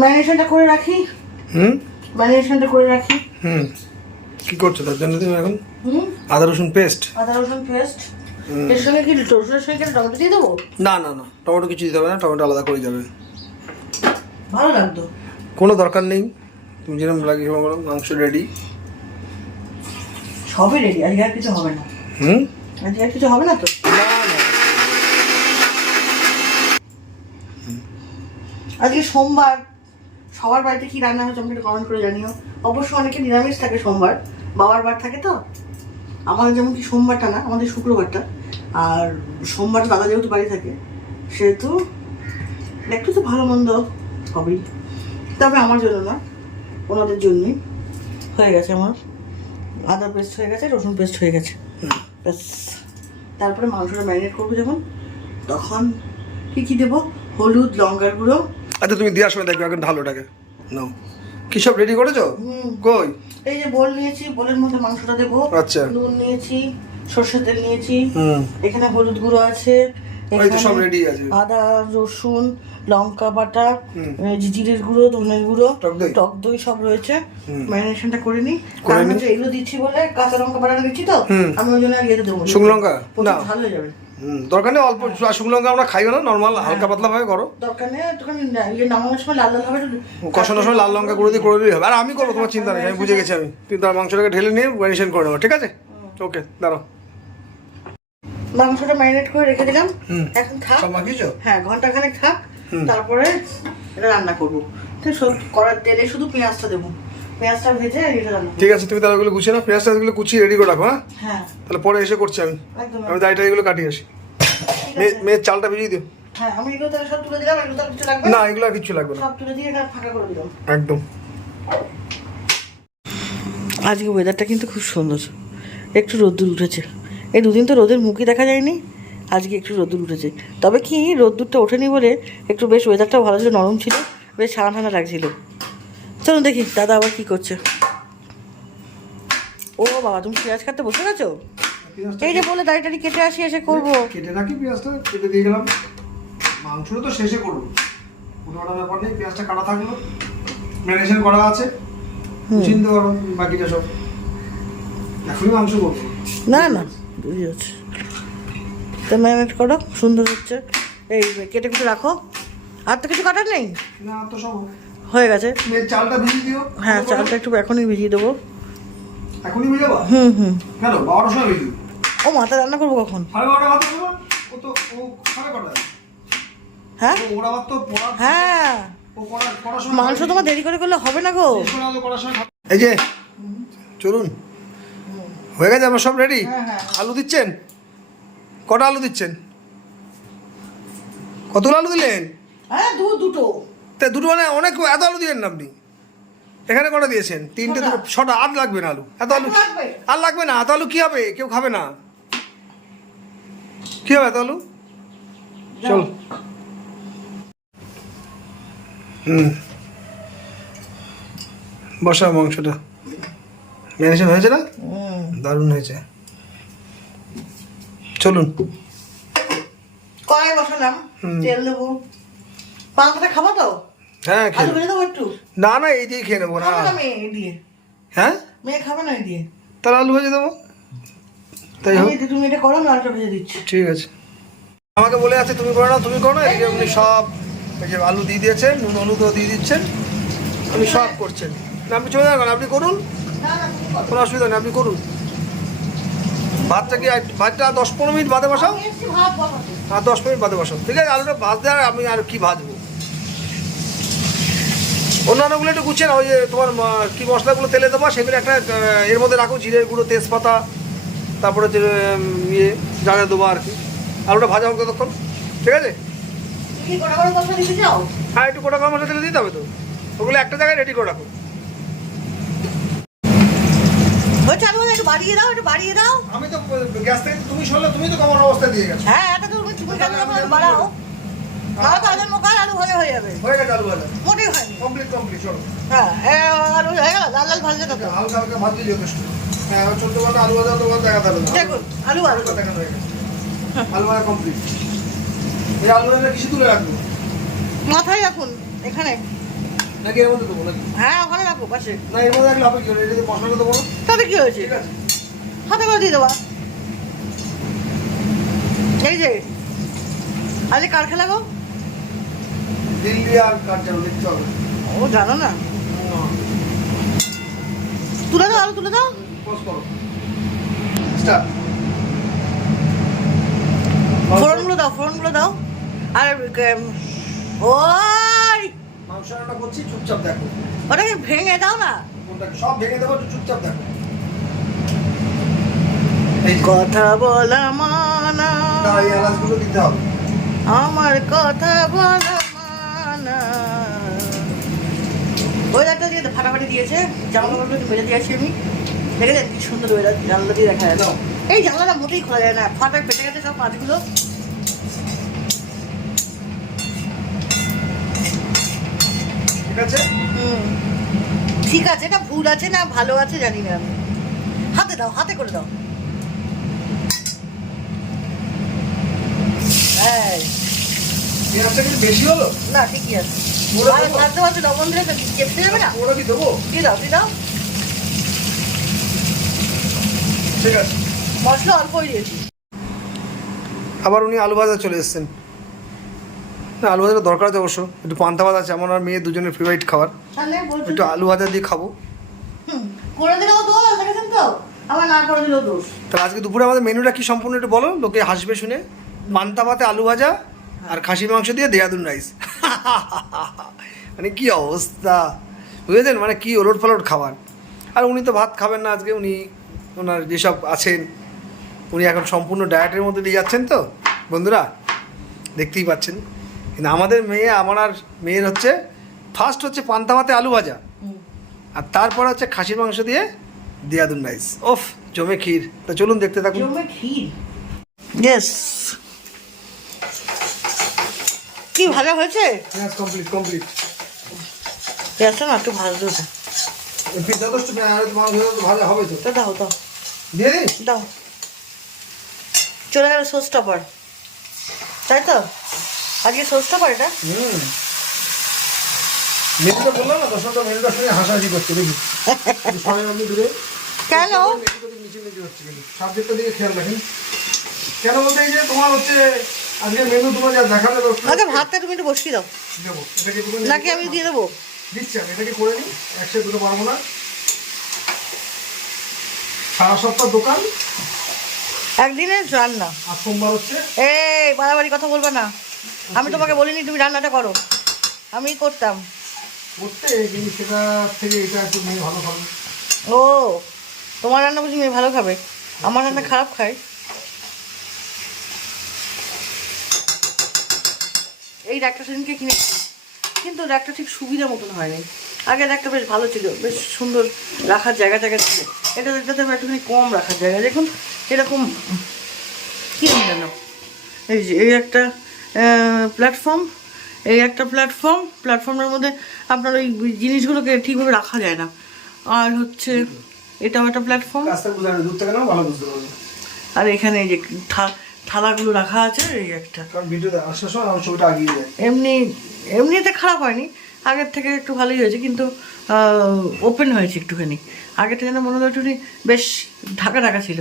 ম্যারিনেশনটা করে রাখি। ম্যারিনেশনটা করে রাখি। কি করছো তার জন্য তুমি এখন? আদা রসুন পেস্ট। আদা রসুন পেস্ট এর সঙ্গে কি রসুনের সঙ্গে টমেটো দিয়ে দেবো? না না না, টমেটো কিছু দিতে হবে না, টমেটো আলাদা করে যাবে। ভালো লাগতো। কোনো দরকার নেই, তুমি যেরকম লাগে সেরকম করো। মাংস রেডি, সবই রেডি, আজকে আর কিছু হবে না। আজকে আর কিছু হবে না তো? না না, আজকে সোমবার, সবার বাড়িতে কি রান্না হচ্ছে আমাকে একটু কমেন্ট করে জানিও। অবশ্য অনেকে নিরামিষ থাকে সোমবার, বাবার বার থাকে তো। আমাদের যেমন কি সোমবারটা না, আমাদের শুক্রবারটা। আর সোমবার দাদা যেহেতু বাড়ি থাকে সেহেতু একটু তো ভালো মন্দ হবেই। তবে আমার জন্য না, ওনাদের জন্যই। হয়ে গেছে আমার আদা পেস্ট হয়ে গেছে, রসুন পেস্ট হয়ে গেছে, ব্যাস। তারপরে মাংসটা ম্যারিনেট করবো যখন, তখন কি দেবো? হলুদ, লঙ্কার গুঁড়ো। আচ্ছা তুমি দেওয়ার সময় দেখবে এখন ঢালোটাকে নাও। কি সব রেডি করেছো? কই? এই যে বোল নিয়েছি, বোলের মধ্যে মাংসটা দেবো। আচ্ছা। নুন নিয়েছি, সর্ষের তেল নিয়েছি, এখানে হলুদ গুঁড়ো আছে, ওই তো সব রেডি আছে। আদা রসুন লঙ্কা বাটা, জিরের গুঁড়ো, ধনের গুঁড়ো, টক দই সব রয়েছে। ম্যারিনেশনটা করে নিই। কারণ হচ্ছে এগুলো দিচ্ছি বলে, কাঁচা লঙ্কা বাটাটা দিচ্ছি তো, আমি ওই জন্য আর ইয়েতে দেবো শুকনো লঙ্কা না, ভালো হয়ে যাবে। দরকার নেই, অল্প শুকনো লঙ্কা আমরা খাই না, নর্মাল হালকা পাতলা ভাবে করো। দরকার নেই, একটুখানি ইয়ে নামানোর সময় লাল লাল হবে, কষানোর সময় লাল লঙ্কা গুঁড়ো দিয়ে করে দিলেই হবে। আর আমি করবো, তোমার চিন্তা নেই, আমি বুঝে গেছি। আমি তুমি তার মাংসটাকে ঢেলে নিয়ে ম্যারিনেশন করে নেবো, ঠিক আছে? ওকে, দাঁড়াও। মাংসটা ম্যারিনেট করে রেখে দিলাম, এখন থাক। সব মাখিয়েছো? হ্যাঁ, ঘন্টাখানেক থাক, তারপরে এটা রান্না করবো। কড়ার তেলে শুধু পেঁয়াজটা দেবো, পেঁয়াজটা ভেজে এটা রান্না। ঠিক আছে, তুমি তাহলে ওগুলো গুছিয়ে নাও, পেঁয়াজটা এগুলো কুচিয়ে রেডি করে রাখো। হ্যাঁ, তাহলে পরে এসে করছি আমি। একদম আমি দায়টা এগুলো কাটিয়ে আসি। মেয়ের চালটা ভিজিয়ে দিও। হ্যাঁ, আমি এগুলো তাহলে সব তুলে দিলাম, এগুলো তাহলে কিছু লাগবে না, এগুলো আর কিছু লাগবে না, সব তুলে দিয়ে এটা ফাঁকা করে দিলাম একদম। আজকে ওয়েদারটা কিন্তু খুব সুন্দর, একটু রোদ্দুর উঠেছে। এই দুদিন তো রোদের মুখই দেখা যায়নি, আজকে একটু রোদ্দুর উঠেছে। তবে কি রোদ্দুরটা ওঠেনি বলে একটু বেশ ওয়েদারটাও ভালো ছিল, নরম ছিল, বেশ ঠান্ডা ঠান্ডা লাগছিল। চলো দেখি দাদা আবার কি করছে। ও বাবা, তুমি পেঁয়াজ কাটতে বসে গেছো? এই যে বলে দাড়ি টাড়ি কেটে আসি, এসে করবো। কেটে রাখি, পেঁয়াজটা কেটে দিয়ে গেলাম। মাংসটা তো শেষে করবো, কোনো ব্যাপার নেই। পেঁয়াজটা কাটা থাকলো, ম্যারিনেশন করা আছে, চিনতে পারো বাকিটা সব। এখনই মাংস করবো না না, বুঝে যাচ্ছে। তো ম্যারিনেট করো, সুন্দর হচ্ছে। এই কেটে কুটে রাখো, আর তো কিছু কাটার নেই না, তো সব হয়ে গেছে। চালটা ভিজিয়ে দিও। হ্যাঁ, চালটা একটু এখনই ভিজিয়ে দেবো। এখনই ভিজাবা? কেন 12টার সময় ভিজিয়ে? ও মাথা রান্না করবো কখন? 12:30 ভাত করবো। ও তো ও খাবে কটা? হ্যাঁ ওরা ভাত তো পড়া। হ্যাঁ, ও করার সময় মাংস তোমার দেরি করে করলে হবে না গো। এই যে চলুন, হয়ে গেছে আমার সব রেডি। আলু দিচ্ছেন? কটা আলু দিচ্ছেন? কতগুলো আলু দিলেন? হ্যাঁ, দুটো। তা দুটো মানে অনেক, এত আলু দিলেন না আপনি? এখানে কটা দিয়েছেন? 3টে, 2, 6টা। আর লাগবে না আলু, এত আলু আর লাগবে না। এত আলু কি হবে? কেউ খাবে না। কি হবে এত আলু? চল। বসা মাংসটা। ম্যারিনেশন হয়েছে না? দারুণ হয়েছে। চলুন, কড়াই বসালাম, তেল দেবো। পান্তাটা খাবো তো? হ্যাঁ আলু ভেজে দেবো একটু? না না, এই দিয়ে খেয়ে নেবো না। খাবে না মেয়ে এই দিয়ে? হ্যাঁ, মেয়ে খাবে না এই দিয়ে? তাহলে আলু ভেজে দেবো। তাই হোক, তুমি এটা করো, আমি আলুটা ভেজে দিচ্ছি। ঠিক আছে। আমাকে বলে আছে তুমি করো না, তুমি করো না। এদিকে উনি সব এই যে আলু দিয়ে দিয়েছেন, নুন হলুদও দিয়ে দিচ্ছেন, উনি সব করছেন। না, আপনি চলে যাবেন, আপনি করুন, কোনো অসুবিধা নেই, আপনি করুন। ভাতটা 10-15 মিনিট বাদে বসাও। আর 10 মিনিট বাদে বসাও, ঠিক আছে? আলুটা ভাজতে আর আমি আর কি ভাজবো। অন্যান্যগুলো একটু গুছিয়ে না, ওই যে তোমার কি মশলাগুলো তেলে দেবো সেগুলো একটা এর মধ্যে রাখো। জিরের গুঁড়ো, তেজপাতা, তারপরে যে ইয়ে জানে দেবো আর কি। আলুটা ভাজা হোক ততক্ষণ, ঠিক আছে? হ্যাঁ, একটু গোটা গরম মশলা তেলে দিতে হবে তো। ওগুলো একটা জায়গায় রেডি করে রাখো। একটু বাড়িয়ে দাও, একটু বাড়িয়ে দাও। আমি তো গ্যাস থেকে তুমি সরলে, তুমি তো কমার অবস্থা দিয়ে গেছো। হ্যাঁ, এটা তো তুমি কেন বাড়াও? আলুর মোকাল আলু ভাজা হয়ে যাবে। হয়ে গেছে আলু ভাজা, মোটেই হয়নি। কমপ্লিট। চলো। হ্যাঁ, আলু হয়ে গেল, লাল লাল ভাজলে তো হালকা হালকা ভাজলে যথেষ্ট। হ্যাঁ, 14 ঘন্টা আলু ভাজা তো দেখাতে হবে না। দেখুন, আলু দেখানো হয়ে গেছে। আলু ভাজা কমপ্লিট। এই আলু ভাজা কিছু তুলে রাখবো, মাথায় রাখুন এখানে। নাকি এর মধ্যে দেবো নাকি? হ্যাঁ ওখানে রাখো পাশে। না এর মধ্যে রাখলে হবে কি? এটা মশলাটা দেবো না? তাতে কি হয়েছে, ঠিক আছে। হাতে করে দিয়ে দেওয়া। এই যে আজকে কার খেলা গো? দিল্লি আর কার যাবো দেখতে হবে। ও জানো না, তুলে দাও, আরো তুলে দাও। পজ করো। স্টার্ট। ফোড়নগুলো দাও, ফোড়নগুলো দাও। আর ওই মাংস রান্না করছি, চুপচাপ দেখো। ওটাকে ভেঙে দাও না। কোনটাকে সব ভেঙে দেবো, একটু চুপচাপ দেখো। এই যে, কথা বলা মানা, দাঁড়া, এই এলাচগুলো দিতে হবে। আমার কথা বলা মানা। ওই একটা দিয়ে ফাটাফাটি দিয়েছে, জামা কাপড়গুলো মেলে দিয়েছি আমি। দেখেছেন কি সুন্দর ওই জানলা দিয়ে দেখা যাচ্ছে। এই জানলাটা মোটেই খোলা যায় না, ফাটা ফেটে গেছে সব কাঁচগুলো। ঠিক আছে? ঠিক আছে, না ভুল আছে না ভালো আছে জানি না আমি। হাতে দাও, হাতে করে দাও। এই, পেঁয়াজটা কিন্তু বেশি হলো? না ঠিকই আছে। ওরা আর দেবো? ভাবতে ভাবতে লবণ দিলে তো চেপতে যাবে না। ওরা কি দেবো? দিয়ে দাও, দিয়ে দাও। ঠিক আছে। মশলা অল্পই দিয়েছি। আবার উনি আলু ভাজা চলে এসেছেন। না আলু ভাজাটা দরকার আছে অবশ্য, একটু পান্তা ভাত আছে, আমার আর মেয়ে দুজনের ফেভারিট খাবার। তাহলে বলছি একটু আলু ভাজা দিয়ে খাবো। করে দিলেও দোষ, দেখেছেন তো, আবার না করে দিলেও দোষ। তাহলে আজকে দুপুরে আমাদের মেনুটা কি সম্পূর্ণ একটু বলো, লোকে হাসবে শুনে। পান্তা ভাতে আলু ভাজা আর খাসির মাংস দিয়ে দেহাদুন রাইস। মানে কি অবস্থা বুঝেছেন, মানে কি ওলট পালট খাবার। আর উনি তো ভাত খাবেন না আজকে, উনি ওনার যেসব আছেন উনি এখন সম্পূর্ণ ডায়েটের মধ্যে দিয়ে যাচ্ছেন তো বন্ধুরা, দেখতেই পাচ্ছেন। কিন্তু আমাদের মেয়ে, আমার আর মেয়ের হচ্ছে ফার্স্ট হচ্ছে পান্তা ভাতে আলু ভাজা, আর তারপর হচ্ছে খাসির মাংস দিয়ে দেহাদুন রাইস। ওফ জমে ক্ষীর। তো চলুন দেখতে থাকুন। জমে ক্ষীর। ইয়েস। কি ভালো হয়েছে? পেঁয়াজ কমপ্লিট কমপ্লিট। পেঁয়াজটা না একটু ভাজতে হতো। যথেষ্ট ভাজা হবে তো। তো দাও দাও দিয়ে দিই। দাও। চলে গেল সোসটা পর, তাই তো? আজকে সোসটা পর এটা। মেনুটা বললাম না, দর্শকটা মেনুটা শুনে হাসাহাসি করছে দেখি। সবাই আপনি দূরে কেন? নিচে নিচে হচ্ছে, কিন্তু সাবজেক্টটা দিকে খেয়াল রাখেন। কেন বলতে এই যে তোমার হচ্ছে আজকে মেনু তোমার যা দেখাবে আগে ভাতটা তুমি একটু বসিয়ে দাও, দেবো, এটাকে তুমি নাকি আমি দিয়ে দেবো? দিচ্ছি আমি, এটাকে করে নিই, একসাথে দুটো পারবো না। সারা সপ্তাহ দোকান একদিনের রান্না। আর সোমবার হচ্ছে। এই বাড়াবাড়ি কথা বলবে না। আমি তোমাকে বলিনি তুমি রান্নাটা করো, আমি করতাম। করতে কিন্তু সেটা থেকে এটা একটু মেয়ে ভালো খাবে। ও, তোমার রান্না বুঝি মেয়ে ভালো খাবে, আমার রান্না খারাপ খায়। এই র্যাকটা সেদিনকে কিনেছি, কিন্তু র্যাকটা ঠিক সুবিধা মতন হয়নি। আগে র্যাকটা বেশ ভালো ছিল, বেশ সুন্দর রাখার জায়গা ছিল। এটাতে একটুখানি কম রাখার জায়গা। দেখুন এরকম কী জানো, এই যে এই একটা প্ল্যাটফর্ম, এই একটা প্ল্যাটফর্মের মধ্যে আপনার ওই জিনিসগুলোকে ঠিকভাবে রাখা যায় না। আর হচ্ছে এটাও একটা প্ল্যাটফর্ম, দূর থেকে নাও ভালো বুঝতে পারবে। আর এখানে এই যে থালাগুলো রাখা আছে এই একটা। কারণ ভিডিওতে আসার সময় আমার ছবিটা আগিয়ে যায়। এমনিতে খারাপ হয়নি, আগের থেকে একটু ভালোই হয়েছে, কিন্তু ওপেন হয়েছে একটুখানি। আগেরটা যেন মনে হলো একটুখানি বেশ ঢাকা ঢাকা ছিল,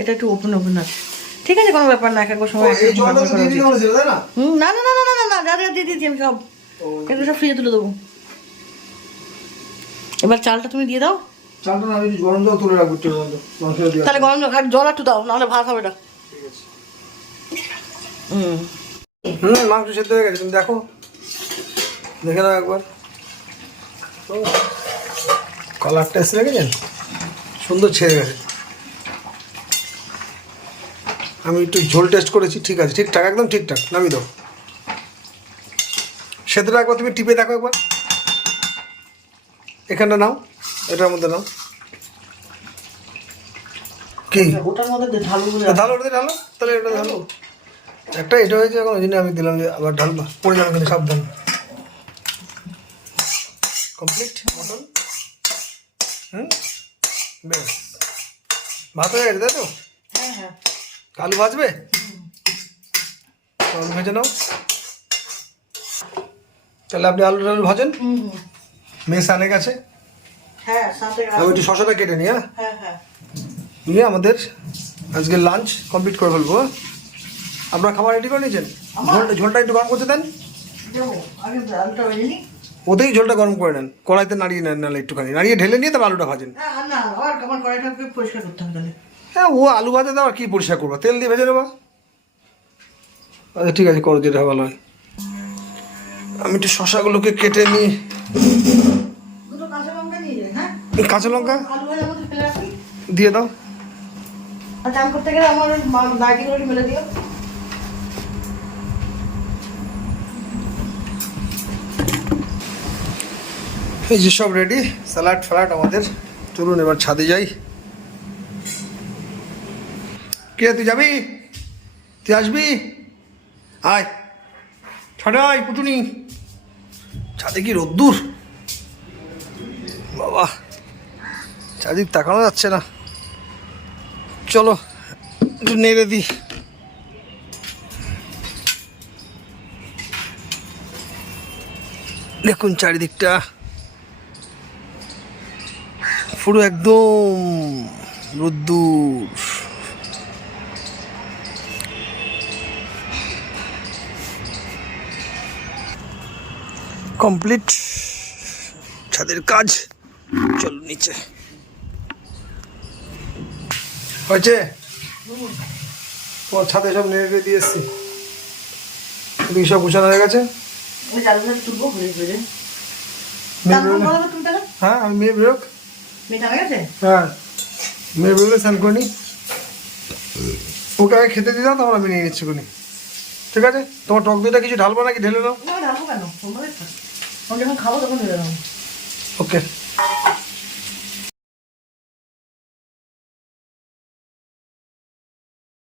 এটা একটু ওপেন আছে। ঠিক আছে, কোনো ব্যাপার না, এক এক সময় না না না না না না, যা যা দিয়ে দিয়েছি আমি সব, এগুলো সব ফ্রিজে তুলে দেবো। এবার চালটা তুমি দিয়ে দাও। চালটা না, আমি গরম জল তুলে রাখবো, তাহলে গরম জল আর জল একটু দাও, নাহলে ভাত হবে না। ঠিক আছে। হুম, মাংস সেদ্ধ হয়ে গেছে, তুমি দেখো, দেখে নাও একবার। কালারটা এসে রেখেছেন, সুন্দর ছেড়ে গেছে। আমি একটু ঝোল টেস্ট করেছি, ঠিক আছে, ঠিকঠাক, একদম ঠিকঠাক। নামিয়ে দাও। সেদ্ধটা একবার তুমি টিপে দেখো একবার, এখানটা নাও, এটার মধ্যে নাও। কি ওটার মধ্যে ঢালু ঢালো, ওটাতে ঢালো, তাহলে এটা ঢালো। একটা এটা হয়েছে এখন, ওই জন্য আমি দিলাম যে আবার ঢালবা, পড়ে যাবে কিন্তু, সাবধান। Complete mutton. বেশ, ভাত হয়ে গেছে তাই তো? হ্যাঁ হ্যাঁ। আলু ভাজবে? আলু ভেজে নাও, তাহলে আপনি আলু ভাজেন। মেয়ে স্নানে গেছে। হ্যাঁ সাথে ওইটি শশাটা কেটে নি। হ্যাঁ, হ্যাঁ হ্যাঁ নিয়ে আমাদের আজকে লাঞ্চ কমপ্লিট করে ফেলবো। আপনারা খাবার রেডি করে নিয়েছেন? ঝোলটা একটু গরম করতে দেন। দেবো আগে আলুটা ভেজে নিই। ওতেই ঝোলটা গরম করে নেন, কড়াইতে নাড়িয়ে নেন, নাহলে একটুখানি নাড়িয়ে ঢেলে নিয়ে তারপর আলুটা ভাজেন। হ্যাঁ আর না আবার আমার কড়াইটাকে পরিষ্কার করতে হবে তাহলে। হ্যাঁ, ও আলু ভাজা দেওয়ার কি পরিষ্কার করবো, তেল দিয়ে ভেজে নেবা। আচ্ছা ঠিক আছে, করো যেটা ভালো হয়। আমি একটু শশাগুলোকে কেটে নিই। দুটো কাঁচা লঙ্কা নিয়ে যাই। হ্যাঁ কাঁচা লঙ্কা আলু ভাজার মধ্যে ফেলে রাখি। দিয়ে দাও। আর চান করতে গেলে আমার নাইটিগুলো মেলে দিও। এই যে সব রেডি, স্যালাড ফ্যালাড আমাদের। চলুন এবার ছাদে যাই। কে তুই যাবি? তুই আসবি? আয় ছাদে আয় পুটুনি। ছাদে কি রোদ্দুর বাবা, চারদিক তাকানো যাচ্ছে না। চলো একটু নেড়ে দিই। দেখুন চারিদিকটা পুরো একদম রোদ্দুর। কমপ্লিট ছাদের কাজ। চলো নিচে। হয়েছে? তোমার ছাদে সব নেড়ে দিয়ে এসছি, তুমি সব গুছানো হয়ে গেছে। ওই আলুটা তুলবো ভেজে ভেজে। মেয়ে চান বেরোলে, করবো তুমি তাহলে? হ্যাঁ আমি মেয়ে বেরোক। মেয়ে জানা গেছে? হ্যাঁ মেয়ে বেরোলে স্নান করে নি, ওকে আগে খেতে দিয়ে দাও, তারপর আমি নিয়ে নিচ্ছি কোনি। ঠিক আছে, তোমার টক দইটা কিছু ঢালবো নাকি ঢেলে নাও? না ঢালবো কেন? তোমরা আমি যখন খাবো তখন দিয়ে দেবো। ওকে।